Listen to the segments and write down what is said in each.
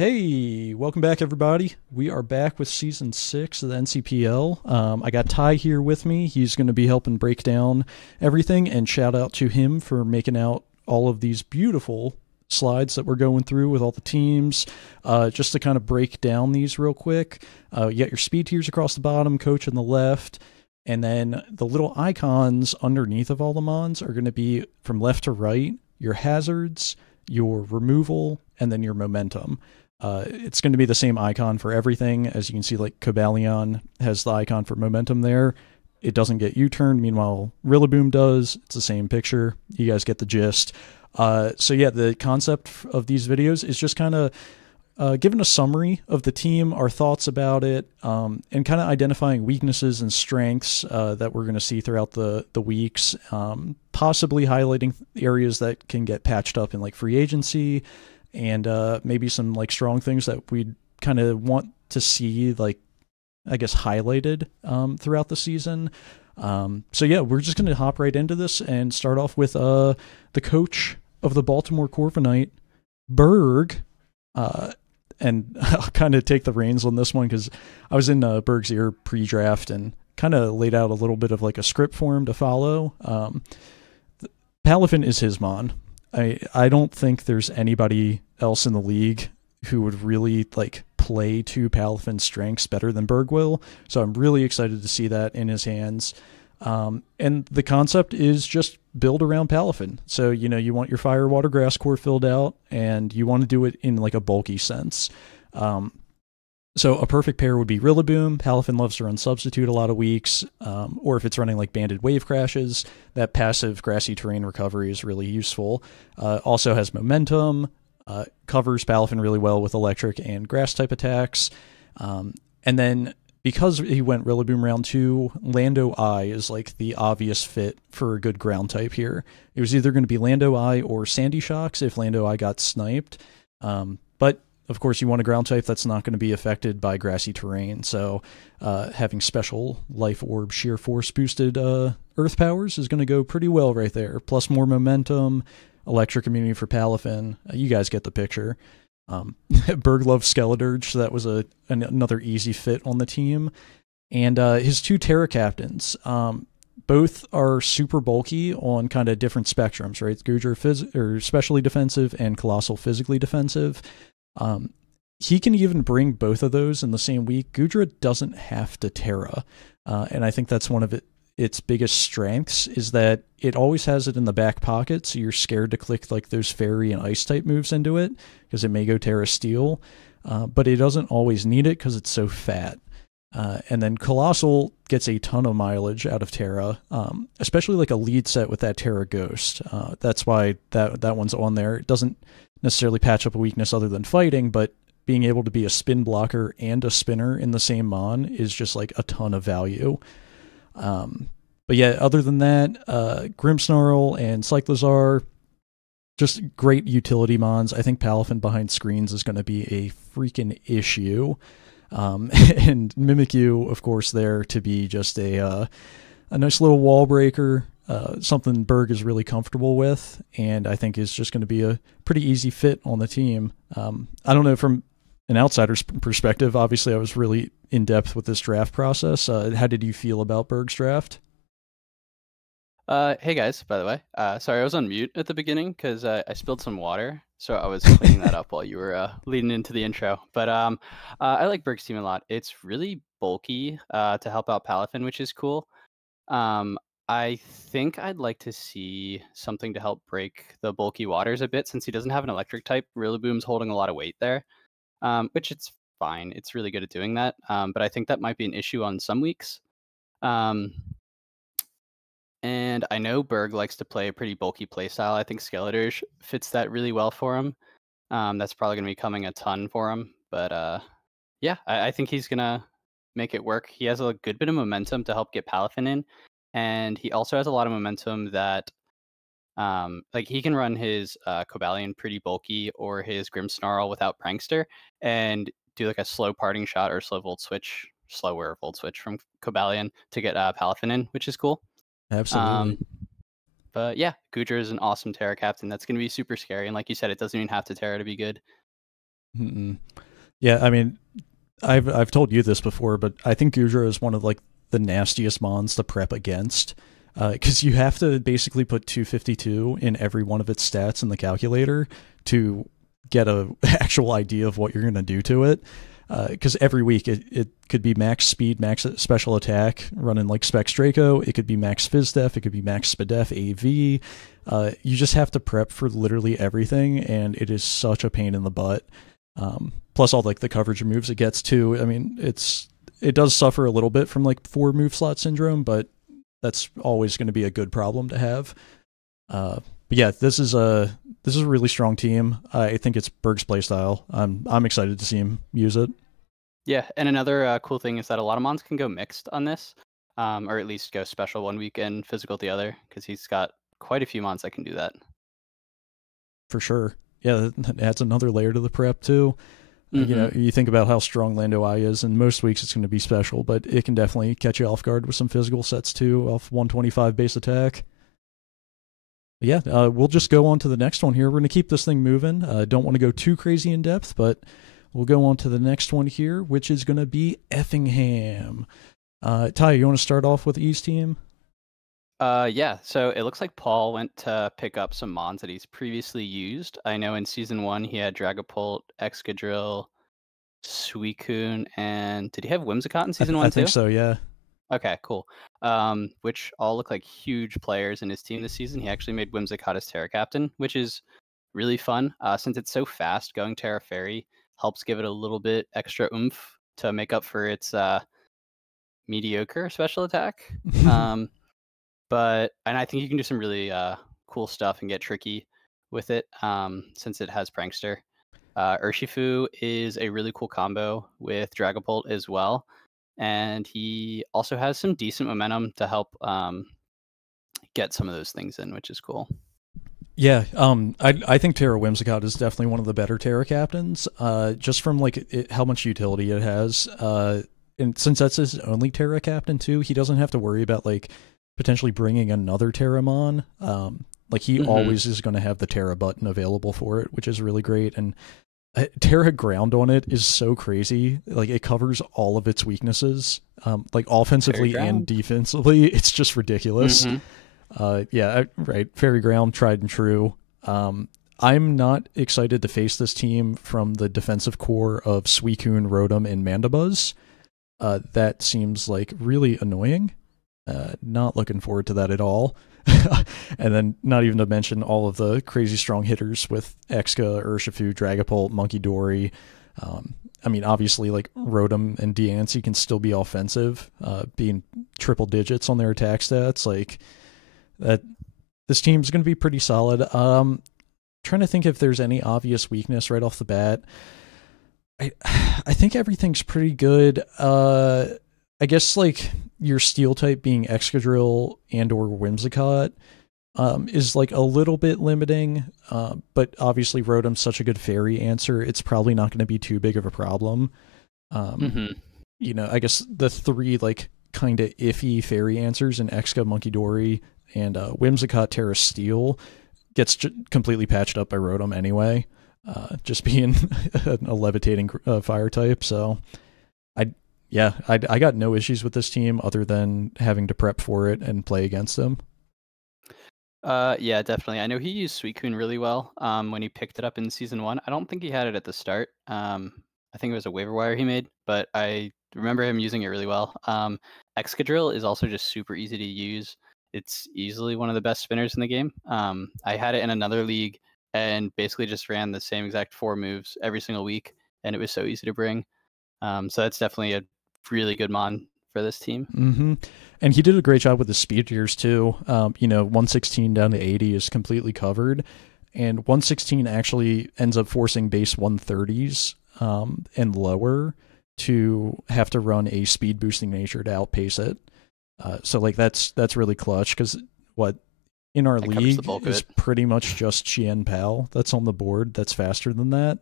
Hey, welcome back, everybody. We are back with season 6 of the NCPL. I got Ty here with me. He's going to be helping break down everything, and shout out to him for making out all of these beautiful slides that we're going through with all the teams. Just to kind of break down these real quick, you got your speed tiers across the bottom, coach on the left, and then the little icons underneath of all the mons are going to be from left to right, your hazards, your removal, and then your momentum. It's going to be the same icon for everything. As you can see, like Cobalion has the icon for momentum there. It doesn't get U-turned. Meanwhile, Rillaboom does. It's the same picture. You guys get the gist. So yeah, the concept of these videos is just kind of giving a summary of the team, our thoughts about it, and kind of identifying weaknesses and strengths that we're going to see throughout the weeks, possibly highlighting areas that can get patched up in like free agency, and maybe some like strong things that we kind of want to see, like, I guess, highlighted throughout the season. So yeah, we're just going to hop right into this and start off with the coach of the Baltimore Corviknight, Berg. And I'll kind of take the reins on this one because I was in Berg's ear pre-draft and kind of laid out a little bit of like a script for him to follow. Palafin is his mon. I don't think there's anybody else in the league who would really like play to Palafin's strengths better than Berg will. So I'm really excited to see that in his hands. And the concept is just build around Palafin. So, you know, you want your fire, water, grass core filled out, and you want to do it in like a bulky sense. So a perfect pair would be Rillaboom. Palafin loves to run substitute a lot of weeks, or if it's running like banded wave crashes, that passive grassy terrain recovery is really useful. Also has momentum, covers Palafin really well with electric and grass type attacks. And then because he went Rillaboom round 2, Lando Eye is like the obvious fit for a good ground type here. It was either going to be Lando Eye or Sandy Shocks if Lando Eye got sniped. But of course, you want a ground type that's not going to be affected by grassy terrain. So having special Life Orb Sheer Force boosted Earth powers is going to go pretty well right there. Plus more momentum, electric immunity for Palafin. You guys get the picture. Berg loves Skeledirge, so that was another easy fit on the team. And his two Terra captains, both are super bulky on kind of different spectrums, right? Gudra specially defensive and Colossal physically defensive. He can even bring both of those in the same week. Gudra doesn't have to Terra, and I think that's one of its biggest strengths is that it always has it in the back pocket, so you're scared to click like those fairy and ice type moves into it because it may go Terra Steel, but it doesn't always need it because it's so fat. And then Colossal gets a ton of mileage out of Terra, especially like a lead set with that Terra Ghost. That's why that one's on there. It doesn't necessarily patch up a weakness other than fighting, but being able to be a spin blocker and a spinner in the same mon is just like a ton of value. But yeah, other than that, Grimmsnarl and Cyclizar, just great utility mons. I think Palafin behind screens is going to be a freaking issue. And Mimikyu, of course, there to be just a nice little wall breaker, something Berg is really comfortable with, and I think is just going to be a pretty easy fit on the team. I don't know, from an outsider's perspective, obviously I was really in depth with this draft process. How did you feel about Berg's draft? Hey guys, by the way. Sorry, I was on mute at the beginning because I spilled some water, so I was cleaning that up while you were leading into the intro. But I like Berg's team a lot. It's really bulky to help out Palafin, which is cool. Um, I think I'd like to see something to help break the bulky waters a bit, since he doesn't have an electric type. Rillaboom's holding a lot of weight there, which it's fine. It's really good at doing that. But I think that might be an issue on some weeks. Um, and I know Berg likes to play a pretty bulky playstyle. I think Skeletor fits that really well for him. That's probably going to be coming a ton for him. But yeah, I think he's going to make it work. He has a good bit of momentum to help get Palafin in. And he also has a lot of momentum that, like, he can run his Cobalion pretty bulky or his Grimmsnarl without Prankster and do like a slow parting shot or slower volt switch from Cobalion to get Palafin in, which is cool. Absolutely. Um, but yeah, Gudra is an awesome Terra captain. That's going to be super scary. And like you said, it doesn't even have to Terra to be good. Mm-mm. Yeah, I mean, I've told you this before, but I think Gudra is one of like the nastiest mons to prep against, because you have to basically put 252 in every one of its stats in the calculator to get a actual idea of what you're gonna do to it. Because every week it could be max speed, max special attack, running like Specs Draco. It could be max Fizdef. It could be max Spadef AV. You just have to prep for literally everything, and it is such a pain in the butt. Plus all like the coverage moves it gets too. I mean, it does suffer a little bit from like 4 move slot syndrome, but that's always going to be a good problem to have. But yeah, this is a really strong team. I think it's Berg's playstyle. I'm excited to see him use it. Yeah, and another cool thing is that a lot of mons can go mixed on this, or at least go special one week and physical the other, because he's got quite a few mons that can do that. For sure. Yeah, that adds another layer to the prep too. You know, you think about how strong Lando Eye is, and most weeks it's going to be special, but it can definitely catch you off guard with some physical sets too, off 125 base attack. Yeah, we'll just go on to the next one here. We're going to keep this thing moving. Don't want to go too crazy in depth, but we'll go on to the next one here, which is going to be Effingham. Ty, you want to start off with E's team? Yeah, so it looks like Paul went to pick up some mons that he's previously used. I know in Season 1 he had Dragapult, Excadrill, Suicune, and did he have Whimsicott in Season 1 I too? think so, yeah. Okay, cool. Which all look like huge players in his team this season. He actually made Whimsicott his Terra Captain, which is really fun. Since it's so fast, going Terra Fairy helps give it a little bit extra oomph to make up for its mediocre special attack. And I think you can do some really cool stuff and get tricky with it since it has Prankster. Urshifu is a really cool combo with Dragapult as well. And he also has some decent momentum to help get some of those things in, which is cool. Yeah, I think Terra Whimsicott is definitely one of the better Terra captains, just from like how much utility it has. And since that's his only Terra captain too, he doesn't have to worry about like potentially bringing another Terramon. Like he always is going to have the Terra button available for it, which is really great. And Terra ground on it is so crazy. Like it covers all of its weaknesses, like offensively and defensively. It's just ridiculous. Yeah, right. Fairy ground, tried and true. I'm not excited to face this team from the defensive core of Suicune, Rotom, and Mandibuzz. That seems like really annoying. Not looking forward to that at all. And then not even to mention all of the crazy strong hitters with Exca, Urshifu, Dragapult, Monkey Dory. I mean, obviously, like Rotom and Diancie can still be offensive, being triple digits on their attack stats. Like that, this team's going to be pretty solid. Trying to think if there's any obvious weakness right off the bat. I think everything's pretty good. I guess like your steel type being Excadrill and or Whimsicott is like a little bit limiting, but obviously Rotom's such a good fairy answer, it's probably not going to be too big of a problem. You know, I guess the 3 like kind of iffy fairy answers in Exca, Monkey Dory, and Whimsicott, Terra Steel gets completely patched up by Rotom anyway, just being a levitating fire type. So I got no issues with this team other than having to prep for it and play against them. Yeah, definitely. I know he used Suicune really well when he picked it up in Season 1. I don't think he had it at the start. I think it was a waiver wire he made, but I remember him using it really well. Excadrill is also just super easy to use. It's easily one of the best spinners in the game. I had it in another league and basically just ran the same exact 4 moves every single week, and it was so easy to bring. So that's definitely a really good mon for this team. And he did a great job with the speed tiers too. You know, 116 down to 80 is completely covered, and 116 actually ends up forcing base 130s and lower to have to run a speed boosting nature to outpace it. So like that's really clutch, because what in our league is pretty much just Chien Pal that's on the board that's faster than that.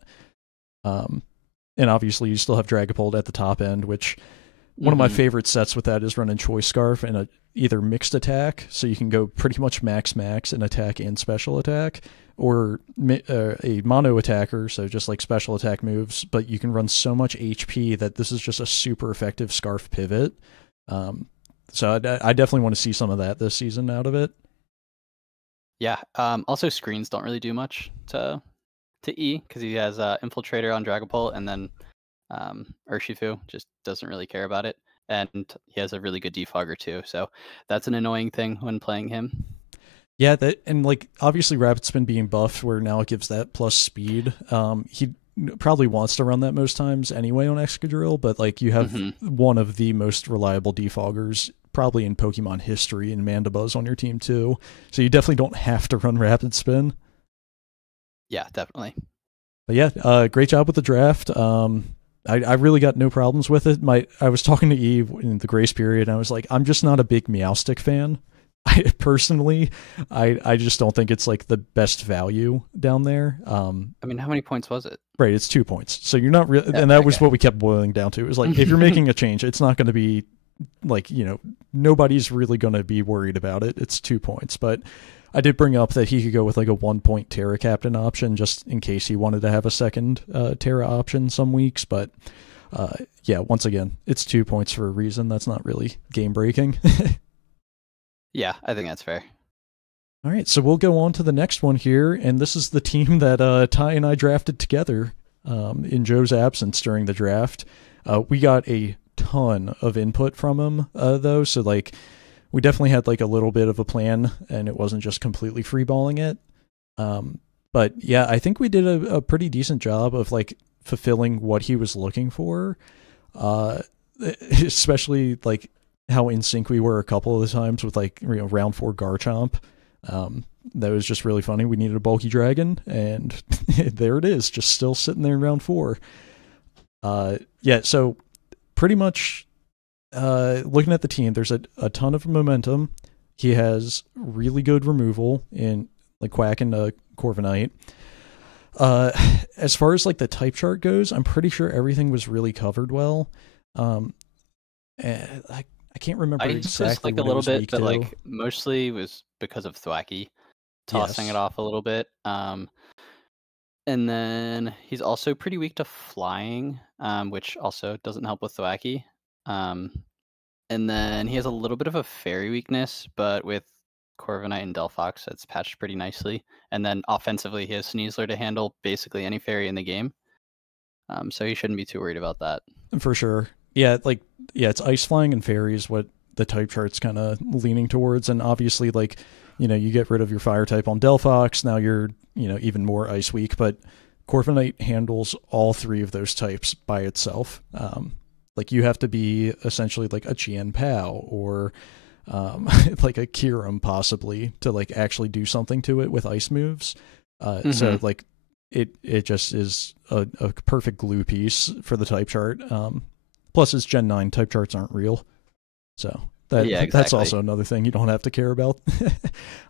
And obviously you still have Dragapult at the top end, which one of my favorite sets with that is running Choice Scarf and either mixed attack, so you can go pretty much max in attack and special attack, or a mono attacker, so just like special attack moves, but you can run so much HP that this is just a super effective Scarf pivot. So I definitely want to see some of that this season out of it. Yeah. Also, screens don't really do much to E because he has Infiltrator on Dragapult, and then Urshifu just doesn't really care about it. And he has a really good defogger too, so that's an annoying thing when playing him. Yeah, that and like obviously Rapid Spin being buffed, where now it gives that plus speed. He probably wants to run that most times anyway on Excadrill, but like you have one of the most reliable defoggers probably in Pokemon history and Mandibuzz on your team too. So you definitely don't have to run Rapid Spin. Yeah, definitely. But yeah, great job with the draft. I really got no problems with it. I was talking to Eve in the grace period, and I was like, I'm just not a big Meowstic fan. I just don't think it's like the best value down there. I mean, how many points was it? Right, it's 2 points. So you're not really, and that was what we kept boiling down to. It was like, if you're making a change, it's not going to be like, nobody's really going to be worried about it. It's 2 points. But I did bring up that he could go with like a 1 point Terra Captain option just in case he wanted to have a second Terra option some weeks. But yeah, once again, it's 2 points for a reason. That's not really game breaking. Yeah, I think that's fair. All right, so we'll go on to the next one here, and this is the team that Ty and I drafted together in Joe's absence during the draft. We got a ton of input from him, though, so like we definitely had like a little bit of a plan, and it wasn't just completely freeballing it. But yeah, I think we did a pretty decent job of like fulfilling what he was looking for, especially like how in sync we were a couple of the times with like round 4 Garchomp. That was just really funny. We needed a bulky dragon, and there it is, just still sitting there in round 4. Yeah, so pretty much looking at the team, there's a ton of momentum. He has really good removal in like Quack and Corviknight. As far as like the type chart goes, I'm pretty sure everything was really covered well. And I can't remember exactly like a little bit, but to. like mostly was because of Thwacky tossing it off a little bit. And then he's also pretty weak to flying, which also doesn't help with Thwacky. And then he has a little bit of a fairy weakness, but with Corviknight and Delphox, that's patched pretty nicely. And then offensively, he has Sneasler to handle basically any fairy in the game. So he shouldn't be too worried about that. For sure. Yeah, it's ice flying and fairies what the type chart's kind of leaning towards, and obviously like you get rid of your fire type on Delphox, now you're even more ice weak, but Corviknight handles all 3 of those types by itself. Like you have to be essentially like a Chien Pao or like a Kyurem possibly to like actually do something to it with ice moves. So like it just is a perfect glue piece for the type chart. Plus, it's Gen 9. Type charts aren't real. So that's also another thing you don't have to care about.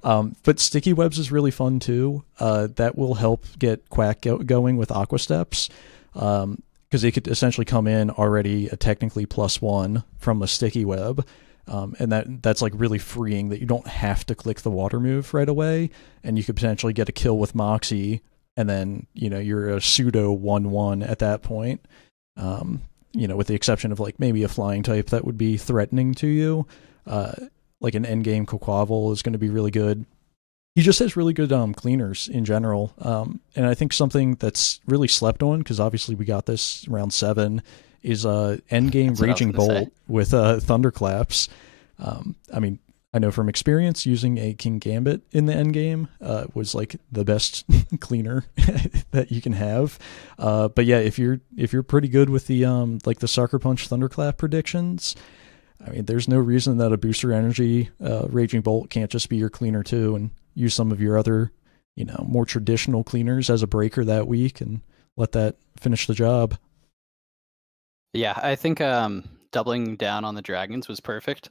But Sticky Webs is really fun, too. That will help get Quack going with Aqua Steps. Because it could essentially come in already a technically +1 from a Sticky Web. And that's like really freeing that you don't have to click the water move right away. And you could potentially get a kill with Moxie. And then, you're a pseudo 1-1 at that point. With the exception of like maybe a flying type that would be threatening to you. Like an endgame Quaquaval is going to be really good. He just has really good cleaners in general. And I think something that's really slept on, because obviously we got this round 7, is endgame Raging Bolt with Thunderclaps. I mean, I know from experience using a King Gambit in the endgame was like the best cleaner that you can have. But yeah, if you're pretty good with the like the Sucker Punch Thunderclap predictions, I mean, there's no reason that a Booster Energy Raging Bolt can't just be your cleaner too, and use some of your other more traditional cleaners as a breaker that week and let that finish the job. Yeah, I think doubling down on the dragons was perfect.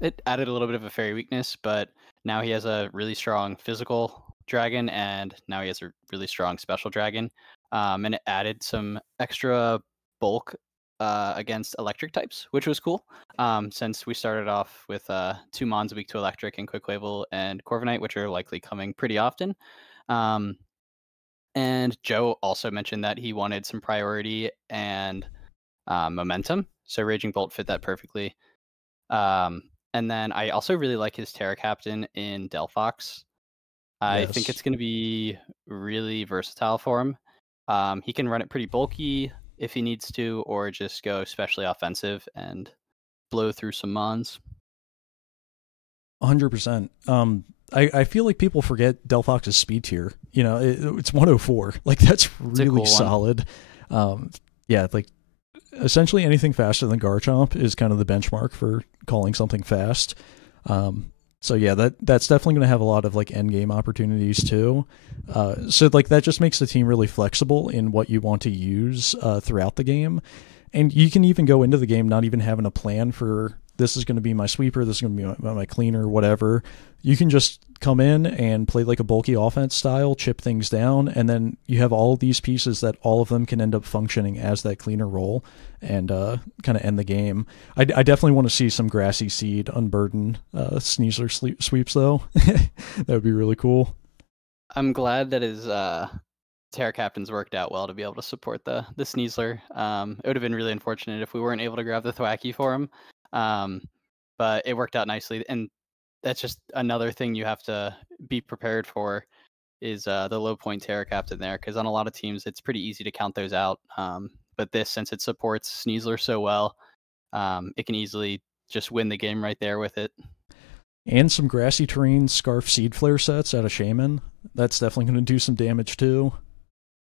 It added a little bit of a fairy weakness, but now he has a really strong physical dragon, and now he has a really strong special dragon. And it added some extra bulk against electric types, which was cool. Since we started off with 2 Mons weak to electric and Quickwave and Corviknight, which are likely coming pretty often. Um, and Joe also mentioned that he wanted some priority and momentum. So Raging Bolt fit that perfectly. And then I also really like his Terra Captain in Delphox. I think Yes. it's going to be really versatile for him. He can run it pretty bulky if he needs to, or just go especially offensive and blow through some mons. 100%. I feel like people forget Delphox's speed tier. You know, it's 104. Like, that's It's a really cool one. solid. Yeah, like, essentially anything faster than Garchomp is kind of the benchmark for calling something fast. So yeah, that's definitely going to have a lot of like end game opportunities too. So like that just makes the team really flexible in what you want to use throughout the game, and you can even go into the game not even having a plan for this is going to be my sweeper, this is going to be my cleaner, whatever. You can just come in and play like a bulky offense style, chip things down, and then you have all of these pieces that all of them can end up functioning as that cleaner role and kind of end the game. I definitely want to see some Grassy Seed unburden Sneasler sweeps, though. That would be really cool. I'm glad that his Terra Captains worked out well to be able to support the Sneasler. It would have been really unfortunate if we weren't able to grab the Thwacky for him. But it worked out nicely, and that's just another thing you have to be prepared for is the low point Terra Captain there, because on a lot of teams it's pretty easy to count those out. But this, since it supports Sneasler so well, it can easily just win the game right there with it. And some Grassy Terrain Scarf Seed Flare sets out of Shaman. That's definitely going to do some damage too.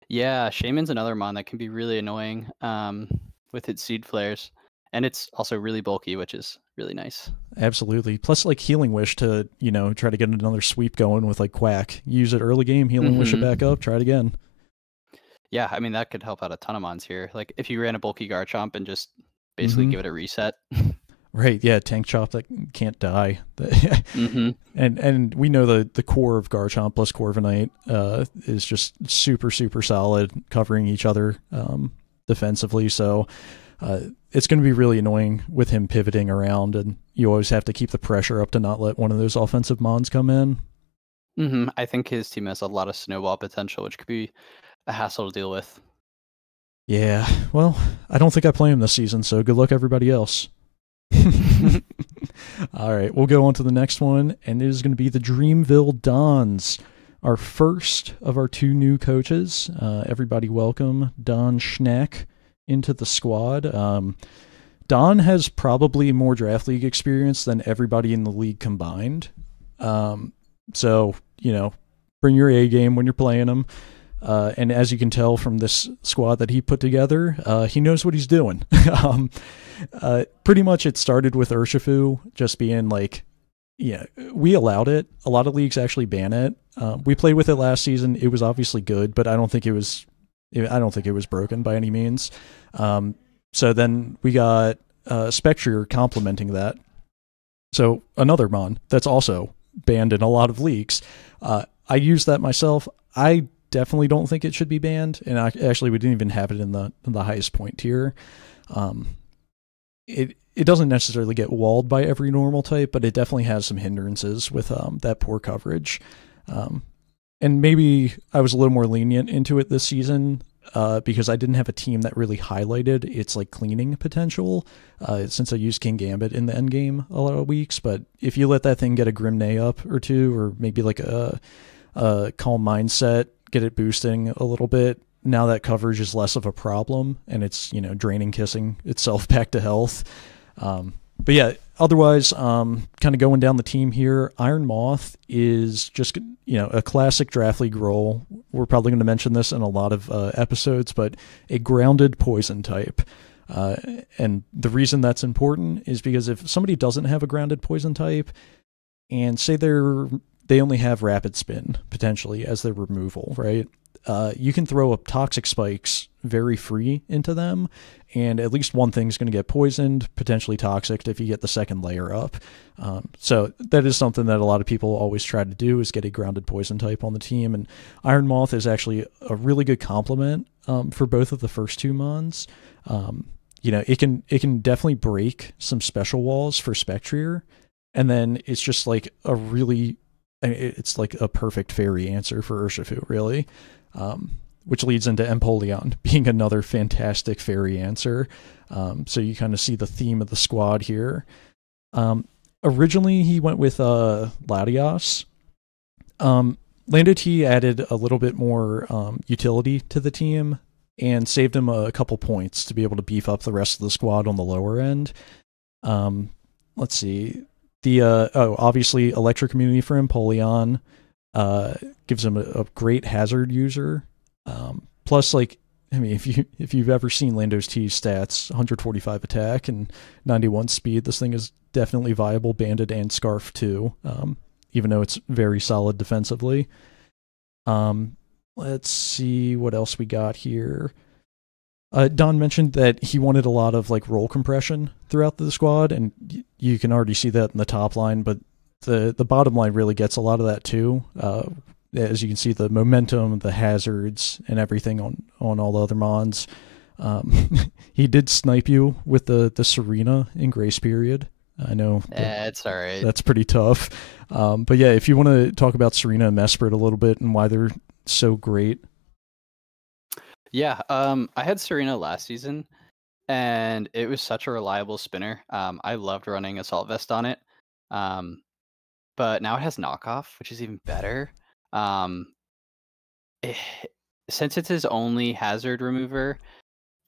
Yeah, Shaman's another mon that can be really annoying with its seed flares. And it's also really bulky, which is really nice. Absolutely. Plus, like Healing Wish to, you know, try to get another sweep going with like Quack. Use it early game, Healing Wish it back up, try it again. Yeah, I mean, that could help out a ton of mons here. Like, if you ran a bulky Garchomp and just basically give it a reset. Right, yeah, Tank Chop that can't die. And we know the core of Garchomp plus Corviknight is just super, super solid, covering each other defensively. So it's going to be really annoying with him pivoting around, and you always have to keep the pressure up to not let one of those offensive mons come in. I think his team has a lot of snowball potential, which could be a hassle to deal with. Yeah, well, I don't think I play him this season, so good luck everybody else. All right, we'll go on to the next one, and it is going to be the Dreamville Dons, our first of our two new coaches. Everybody welcome Don Schneck into the squad. Don has probably more draft league experience than everybody in the league combined. So, you know, bring your A game when you're playing him. And as you can tell from this squad that he put together, he knows what he's doing. Pretty much it started with Urshifu just being like, yeah, we allowed it. A lot of leagues actually ban it. We played with it last season. It was obviously good, but I don't think it was broken by any means. So then we got Spectre complementing that. So another mon that's also banned in a lot of leagues. I used that myself. I definitely don't think it should be banned, and actually we didn't even have it in the highest point tier. It doesn't necessarily get walled by every normal type, but it definitely has some hindrances with that poor coverage. And maybe I was a little more lenient into it this season because I didn't have a team that really highlighted its like cleaning potential since I used King Gambit in the end game a lot of weeks. But if you let that thing get a Grimnay up or two, or maybe like a Calm Mindset, get it boosting a little bit, now that coverage is less of a problem, and it's, you know, draining kissing itself back to health. But yeah, otherwise, kind of going down the team here, Iron Moth is just, you know, a classic draft league role. We're probably going to mention this in a lot of episodes, but a grounded poison type. And the reason that's important is because if somebody doesn't have a grounded poison type, and say they only have rapid spin potentially as their removal, right? You can throw up toxic spikes very free into them, and at least one thing's going to get poisoned, potentially toxic if you get the second layer up. So that is something that a lot of people always try to do, is get a grounded poison type on the team, and Iron Moth is actually a really good complement for both of the first two mons. You know, it can definitely break some special walls for Spectrier, and then it's just like a really it's like a perfect fairy answer for Urshifu, really. Um, which leads into Empoleon being another fantastic fairy answer. So you kind of see the theme of the squad here. Um, Originally, he went with Latios. Lando T added a little bit more utility to the team and saved him a couple points to be able to beef up the rest of the squad on the lower end. Let's see. The obviously electric immunity for Empoleon gives him a great hazard user. Plus, like, I mean, if you've ever seen Lando's T stats, 145 attack and 91 speed, this thing is definitely viable banded and scarf too. Even though it's very solid defensively. Let's see what else we got here. Don mentioned that he wanted a lot of like roll compression throughout the squad, and you can already see that in the top line, but the bottom line really gets a lot of that too. As you can see, the momentum, the hazards, and everything on all the other mons. He did snipe you with the Serena in Grace Period. I know. Yeah, it's all right. That's pretty tough. But yeah, if you want to talk about Serena and Mesprit a little bit and why they're so great. Yeah, I had Serena last season, and it was such a reliable spinner. I loved running Assault Vest on it. But now it has knockoff, which is even better. Eh, since it's his only hazard remover,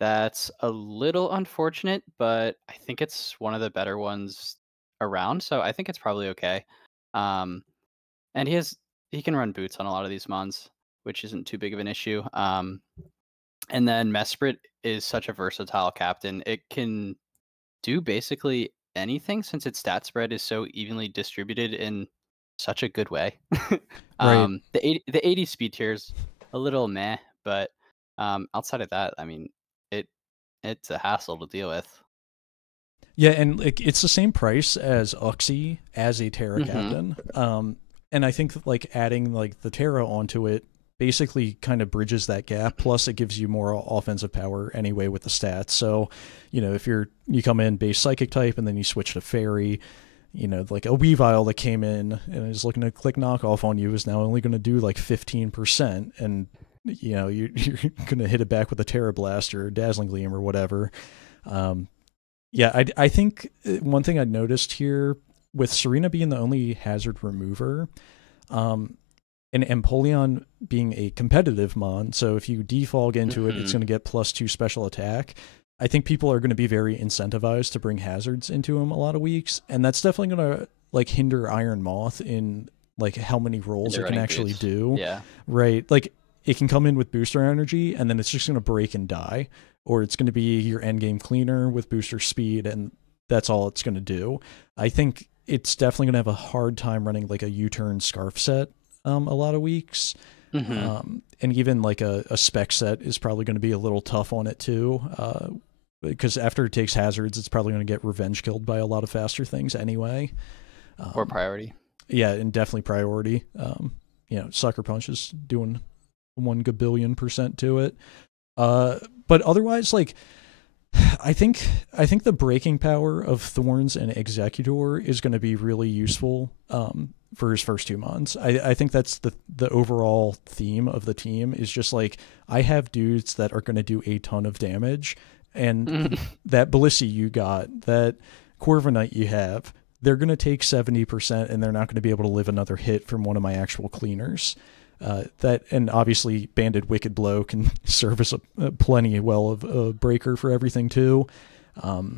that's a little unfortunate, but I think it's one of the better ones around, so I think it's probably okay. Um, and he can run boots on a lot of these mons, which isn't too big of an issue. And then Mesprit is such a versatile captain. It can do basically anything since its stat spread is so evenly distributed in such a good way. Right. The 80 speed tier's a little meh, but outside of that, I mean, it's a hassle to deal with. Yeah, and like it's the same price as Uxie as a Terra captain. And I think like adding like the Terra onto it basically kind of bridges that gap. Plus, it gives you more offensive power anyway with the stats. So, if you come in base psychic type and then you switch to fairy, like a Weavile that came in and is looking to click knockoff on you is now only going to do like 15%, and you're going to hit it back with a Terra Blast or Dazzling Gleam or whatever. Yeah, I think one thing I noticed here with Serena being the only hazard remover, and Empoleon being a competitive mon, so if you defog into it, it's going to get +2 special attack. I think people are going to be very incentivized to bring hazards into him a lot of weeks, and that's definitely going to like hinder Iron Moth in like how many rolls it can actually do. Yeah. Right. Like it can come in with booster energy and then it's just going to break and die, or it's going to be your endgame cleaner with booster speed and that's all it's going to do. I think it's definitely going to have a hard time running like a U-turn scarf set a lot of weeks. And even like a spec set is probably going to be a little tough on it too, because after it takes hazards, it's probably going to get revenge killed by a lot of faster things anyway. Or priority. Yeah, and definitely priority. Sucker Punch is doing 1 gabillion% to it. But otherwise, like, I think the breaking power of Thorns and Executor is going to be really useful for his first 2 months. I think that's the overall theme of the team is just like, I have dudes that are going to do a ton of damage, and that Blissey you got, that Corviknight you have, they're going to take 70% and they're not going to be able to live another hit from one of my actual cleaners. And obviously Banded Wicked Blow can serve as a plenty well of a breaker for everything too. I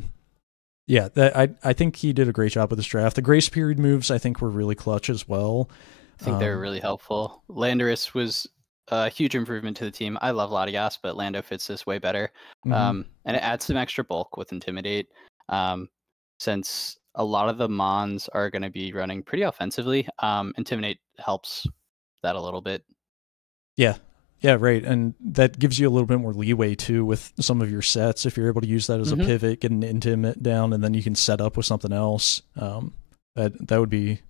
think he did a great job with this draft. The Grace Period moves I think were really clutch as well. I think they were really helpful. Landorus was a huge improvement to the team. I love Latias, but Lando fits this way better. And it adds some extra bulk with Intimidate. Since a lot of the Mons are going to be running pretty offensively, Intimidate helps that a little bit. Yeah, right. And that gives you a little bit more leeway too with some of your sets. If you're able to use that as a pivot, get an Intimidate down, and then you can set up with something else. That would be...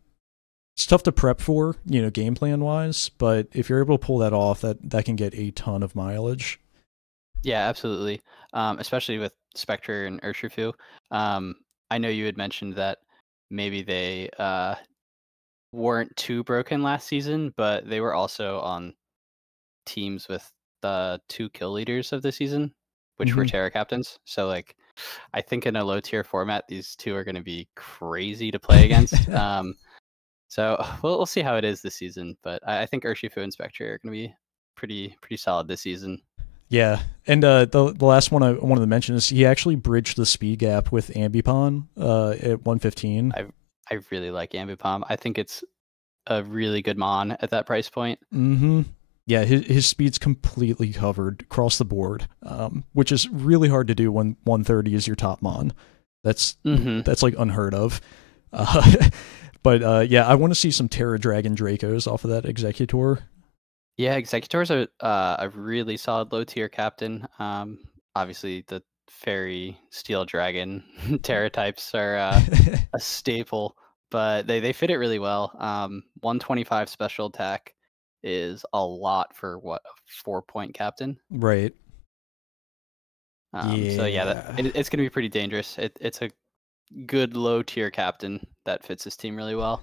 It's tough to prep for, game plan wise, but if you're able to pull that off, that can get a ton of mileage. Yeah, absolutely. Especially with Spectre and Urshifu. I know you had mentioned that maybe they weren't too broken last season, but they were also on teams with the 2 kill leaders of the season, which were Hmm. Terra captains. So, like, I think in a low tier format, these 2 are gonna be crazy to play against. So we'll see how it is this season, but I think Urshifu and Spectre are gonna be pretty solid this season. Yeah, and the last one I wanted to mention is he actually bridged the speed gap with Ambipon at 115. I really like Ambipom. I think it's a really good mon at that price point. Mm-hmm. Yeah, his speed's completely covered across the board, which is really hard to do when 130 is your top mon. That's Mhm. that's like unheard of. Uh, but yeah, I want to see some Terra Dragon Dracos off of that Executor. Yeah, Executor's a really solid low tier captain. Obviously the Fairy, Steel Dragon, Terra types are a staple, but they fit it really well. 125 special attack is a lot for what, a 4-point captain. Right. So yeah, Yeah. it's going to be pretty dangerous. It's a good low tier captain that fits his team really well.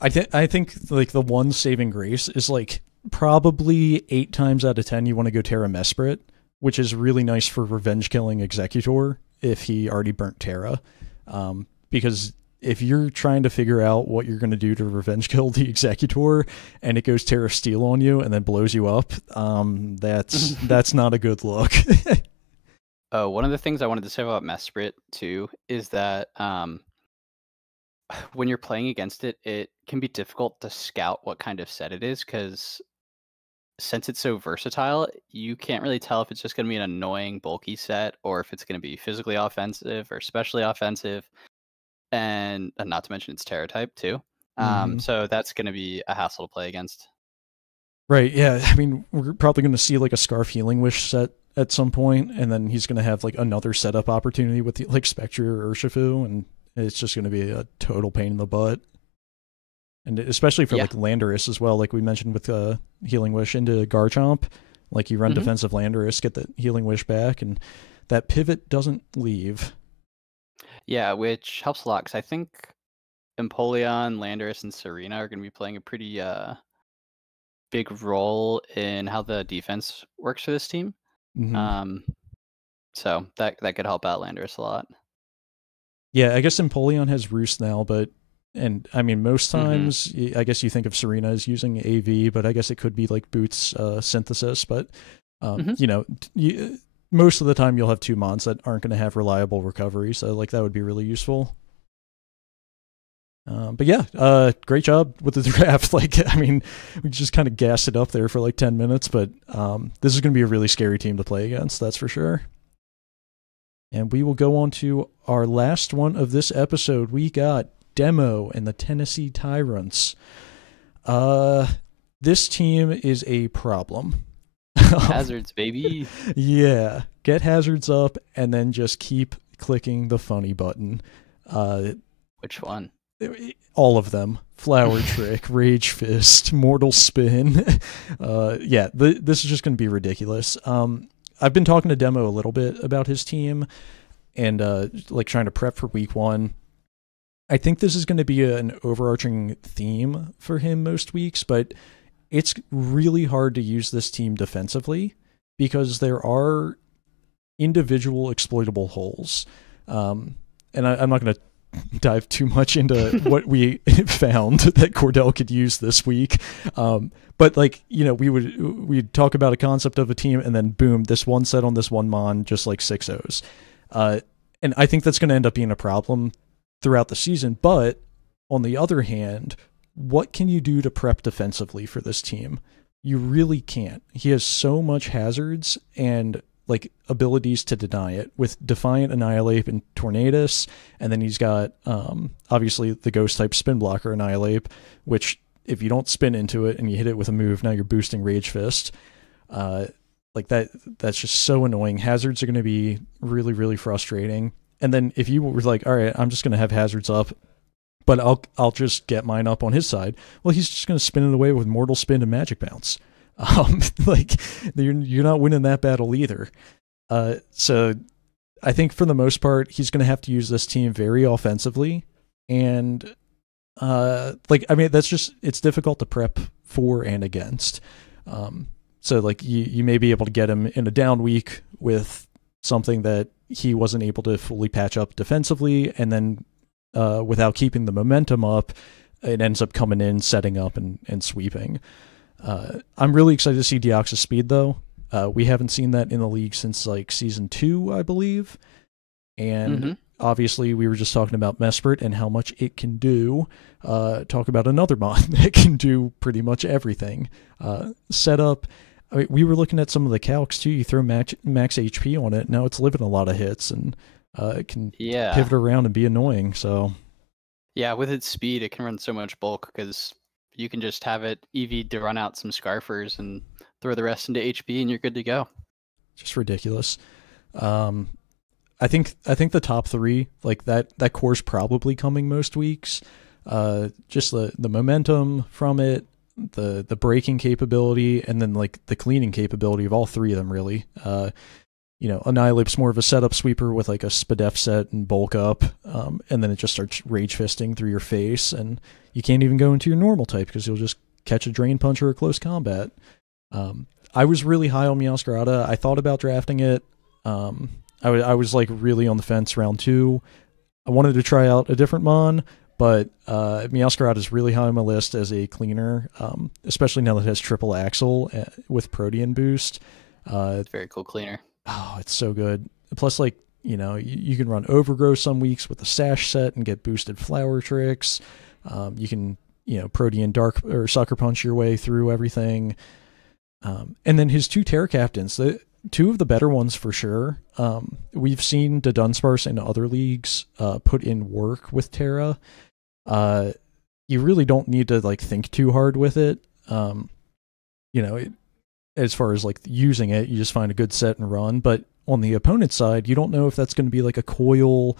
I think like the one saving grace is like probably 8 times out of 10 you want to go Terra Mesprit, which is really nice for revenge killing Executor if he already burnt Terra. Because if you're trying to figure out what you're going to do to revenge kill the Executor and it goes Terra Steel on you and then blows you up, that's not a good look. Oh, one of the things I wanted to say about Mesprit too is that when you're playing against it, it can be difficult to scout what kind of set it is because since it's so versatile, you can't really tell if it's just going to be an annoying, bulky set or if it's going to be physically offensive or specially offensive, and not to mention its Terra type too. Hmm. So that's going to be a hassle to play against. Right, yeah. I mean, we're probably going to see like a Scarf Healing Wish set at some point, and then he's going to have like another setup opportunity with like Spectre or Urshifu, and it's just going to be a total pain in the butt. And especially for Yeah. like Landorus as well, like we mentioned with Healing Wish into Garchomp, like you run Hmm. defensive Landorus, get the Healing Wish back, and that pivot doesn't leave. Yeah, which helps a lot because I think Empoleon, Landorus, and Serena are going to be playing a pretty big role in how the defense works for this team. Hmm. Um, so that could help out Landorus a lot. Yeah, I guess Empoleon has Roost now, but and I mean most Hmm. times I guess you think of Serena as using AV, but I guess it could be like Boots synthesis. But Hmm. you know, most of the time you'll have 2 mons that aren't going to have reliable recovery, so like that would be really useful. But yeah, great job with the draft. Like, I mean, we just kind of gassed it up there for like 10 minutes, but this is going to be a really scary team to play against, that's for sure. And we will go on to our last one of this episode. We got Demo and the Tennessee Tyrants. This team is a problem. Hazards, baby. Yeah, get hazards up and then just keep clicking the funny button. Which one? All of them: Flower Trick, Rage Fist, Mortal Spin. Yeah, this is just going to be ridiculous. I've been talking to Demo a little bit about his team and like trying to prep for week 1. I think this is going to be an overarching theme for him most weeks, but it's really hard to use this team defensively because there are individual exploitable holes. And I'm not going to dive too much into what we found that Cordell could use this week. But like, you know, we'd talk about a concept of a team and then boom, this one set on this one mon, just like 6-0s. And I think that's going to end up being a problem throughout the season. But on the other hand, what can you do to prep defensively for this team? You really can't. He has so much hazards and like abilities to deny it with Defiant, Annihilate, and Tornadus, and then he's got obviously the Ghost type Spin Blocker Annihilate, which if you don't spin into it and you hit it with a move, now you're boosting Rage Fist. Like that's just so annoying. Hazards are going to be really, really frustrating. And then if you were like, all right, I'm just going to have hazards up, but I'll just get mine up on his side. Well, he's just going to spin it away with Mortal Spin and Magic Bounce. Like you're not winning that battle either. So I think for the most part, he's going to have to use this team very offensively, and Like, I mean, that's just, it's difficult to prep for and against. So like you may be able to get him in a down week with something that he wasn't able to fully patch up defensively, and then without keeping the momentum up, it ends up coming in, setting up, and sweeping. I'm really excited to see Deoxys speed, though. We haven't seen that in the league since like season 2, I believe. And obviously, we were just talking about Mesprit and how much it can do. Talk about another mod that can do pretty much everything. Setup. I mean, we were looking at some of the calcs too. You throw max HP on it, now it's living a lot of hits, and it can pivot around and be annoying. So yeah, with its speed, it can run so much bulk because you can just have it EV to run out some Scarfers and throw the rest into HP, and you're good to go. Just ridiculous. I think the top 3, like that core's probably coming most weeks. Just the momentum from it, the braking capability, and then like the cleaning capability of all 3 of them, really. Annihilate's more of a setup sweeper with like a Spadef set and bulk up, and then it just starts rage fisting through your face, and you can't even go into your normal type because you'll just catch a drain punch or a close combat. I was really high on Meowscarada. I thought about drafting it. I was like really on the fence round 2. I wanted to try out a different mon, but Meowscarada is really high on my list as a cleaner, especially now that it has triple axle with Protean boost. It's a very cool cleaner. Oh, it's so good. Plus, like, you can run Overgrowth some weeks with the Sash set and get boosted flower tricks. You can, Protean Dark or Sucker Punch your way through everything. And then his 2 Terra Captains, 2 of the better ones for sure. We've seen the Dunsparce in other leagues put in work with Terra. You really don't need to like think too hard with it. As far as like using it, you just find a good set and run. But on the opponent's side, you don't know if that's going to be like a coil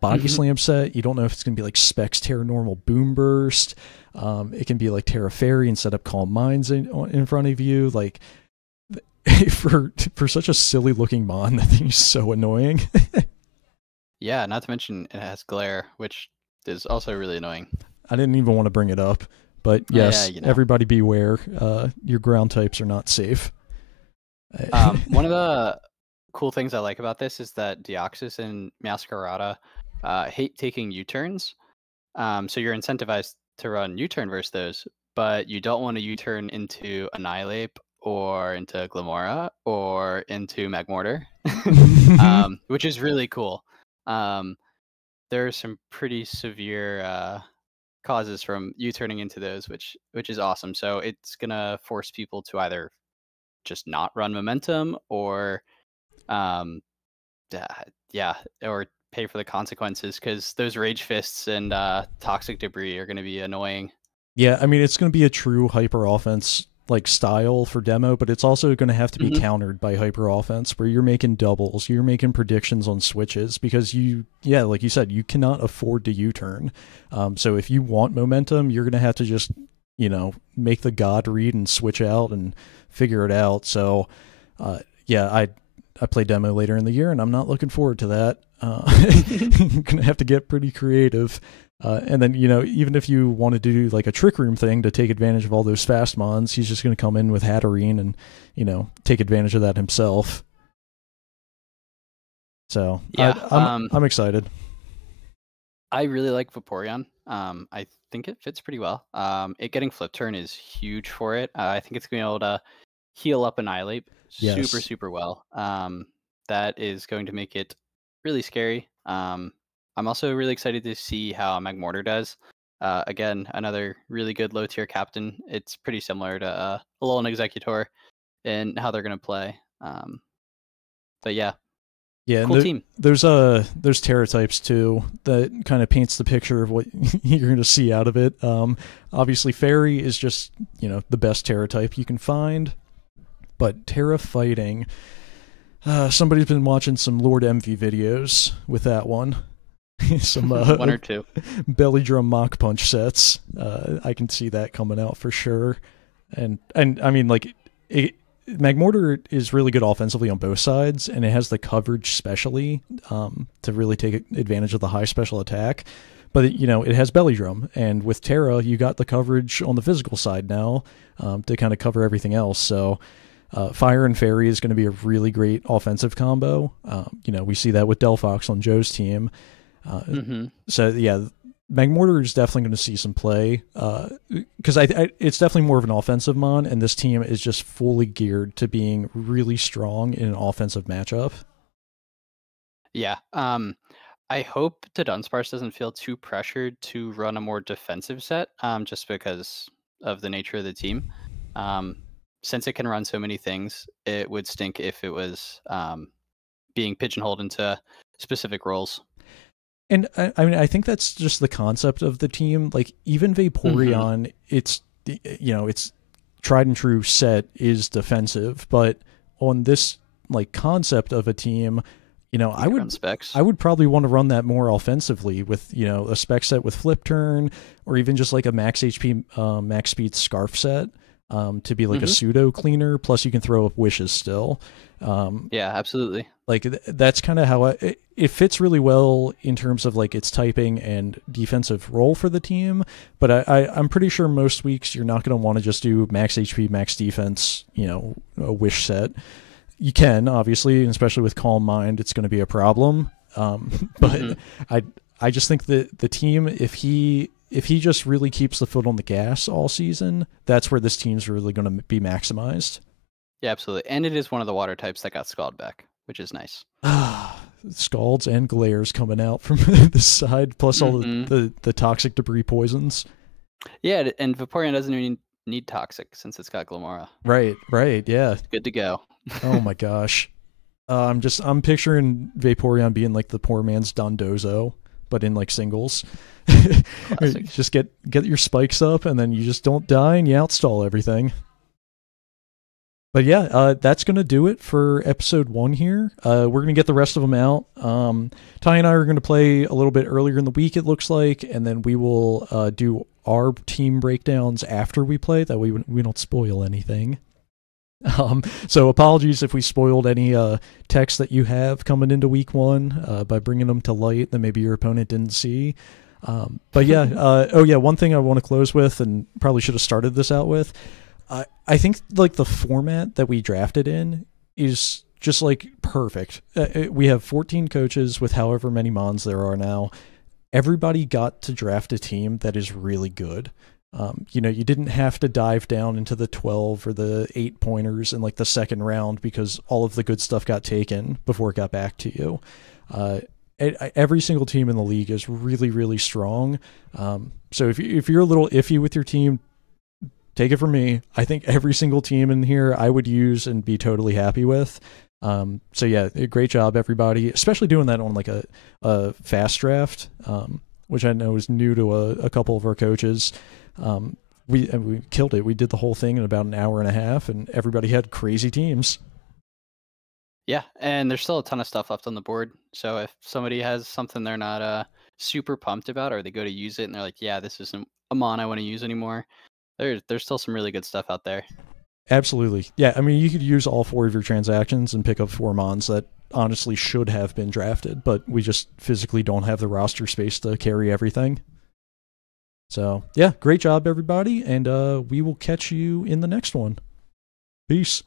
body slam set. You don't know if it's going to be like Specs Terra Normal Boom Burst. It can be like Terra Fairy and set up Calm Minds in front of you. Like, for such a silly looking mon, that thing is so annoying. Yeah, not to mention it has glare, which is also really annoying. I didn't even want to bring it up, but yes, everybody beware. Your ground types are not safe. One of the cool things I like about this is that Deoxys and Meowscarada hate taking U-turns. So you're incentivized to run U-turn versus those, but you don't want to U-turn into Annihilate or into Glamora or into Magmortar, which is really cool. There are some pretty severe causes from U-turning into those, which is awesome. So it's gonna force people to either just not run momentum or or pay for the consequences, because those rage fists and toxic debris are going to be annoying. Yeah, I mean, it's going to be a true hyper offense like style for demo, but it's also going to have to be countered by hyper offense, where you're making doubles, you're making predictions on switches, because like you said, you cannot afford to U-turn. So if you want momentum, you're going to have to just make the god read and switch out and figure it out. So I play demo later in the year, and I'm not looking forward to that. I'm gonna have to get pretty creative, and then even if you wanted to do like a trick room thing to take advantage of all those fast mons, he's just gonna come in with Hatterene and take advantage of that himself. So yeah, I'm excited. I really like Vaporeon. I think it fits pretty well. It getting Flip Turn is huge for it. I think it's going to be able to heal up Annihilate super well. That is going to make it really scary. I'm also really excited to see how Magmortar does. Again, another really good low tier captain. It's pretty similar to Alolan Executor and how they're going to play. But yeah. Yeah, cool team. There's Terra types too that kind of paints the picture of what you're going to see out of it. Obviously, Fairy is just the best Terra type you can find, but Terra fighting. Somebody's been watching some Lord MV videos with that one. Some one or two belly drum Mach Punch sets. I can see that coming out for sure, and I mean Magmortar is really good offensively on both sides, and it has the coverage specially to really take advantage of the high special attack. But it has Belly Drum, and with Terra, you got the coverage on the physical side now to kind of cover everything else. So Fire and Fairy is going to be a really great offensive combo. We see that with Delphox on Joe's team. So yeah, Magmortar is definitely going to see some play because it's definitely more of an offensive mon, and this team is just fully geared to being really strong in an offensive matchup. Yeah. I hope the Dunsparce doesn't feel too pressured to run a more defensive set, just because of the nature of the team. Since it can run so many things, it would stink if it was being pigeonholed into specific roles. And I think that's just the concept of the team. Like even Vaporeon, it's tried and true set is defensive, but on this like concept of a team, I would probably want to run that more offensively with a spec set with flip turn, or even just like a max HP, max speed scarf set to be like a pseudo cleaner. Plus, you can throw up wishes still. Yeah, absolutely. Like that's kind of how it fits really well in terms of like its typing and defensive role for the team. But I'm pretty sure most weeks you're not going to want to just do max HP, max defense, a wish set. You can, obviously, and especially with Calm Mind, it's going to be a problem. But I just think that the team, if he just really keeps the foot on the gas all season, that's where this team's really going to be maximized. Yeah, absolutely. And it is one of the water types that got Scald back, which is nice. Scalds and glares coming out from the side, plus all the toxic debris poisons. Yeah, and Vaporeon doesn't even need toxic since it's got Glimmora. Right, yeah. It's good to go. Oh my gosh. I'm picturing Vaporeon being like the poor man's Dondozo, but in like singles. Just get your spikes up, and then you just don't die, and you outstall everything. But yeah, that's going to do it for episode 1 here. We're going to get the rest of them out. Ty and I are going to play a little bit earlier in the week, it looks like, and then we will do our team breakdowns after we play. That way we don't spoil anything. So apologies if we spoiled any text that you have coming into week 1 by bringing them to light that maybe your opponent didn't see. But yeah, one thing I want to close with, and probably should have started this out with, I think like the format that we drafted in is just like perfect. We have 14 coaches with however many mons there are now. Everybody got to draft a team that is really good. You didn't have to dive down into the 12 or the 8 pointers in like the second round because all of the good stuff got taken before it got back to you. Every single team in the league is really, really strong. So if you're a little iffy with your team, take it from me. I think every single team in here I would use and be totally happy with. So yeah, great job everybody, especially doing that on like a fast draft, which I know is new to a couple of our coaches. We killed it. We did the whole thing in about an hour and a half, and everybody had crazy teams. Yeah, and there's still a ton of stuff left on the board. So if somebody has something they're not super pumped about, or they go to use it and they're like, yeah, this isn't a mon I want to use anymore, there's still some really good stuff out there. Absolutely. Yeah, I mean, you could use all 4 of your transactions and pick up 4 mons that honestly should have been drafted, but we just physically don't have the roster space to carry everything. So, yeah, great job, everybody, and we will catch you in the next one. Peace.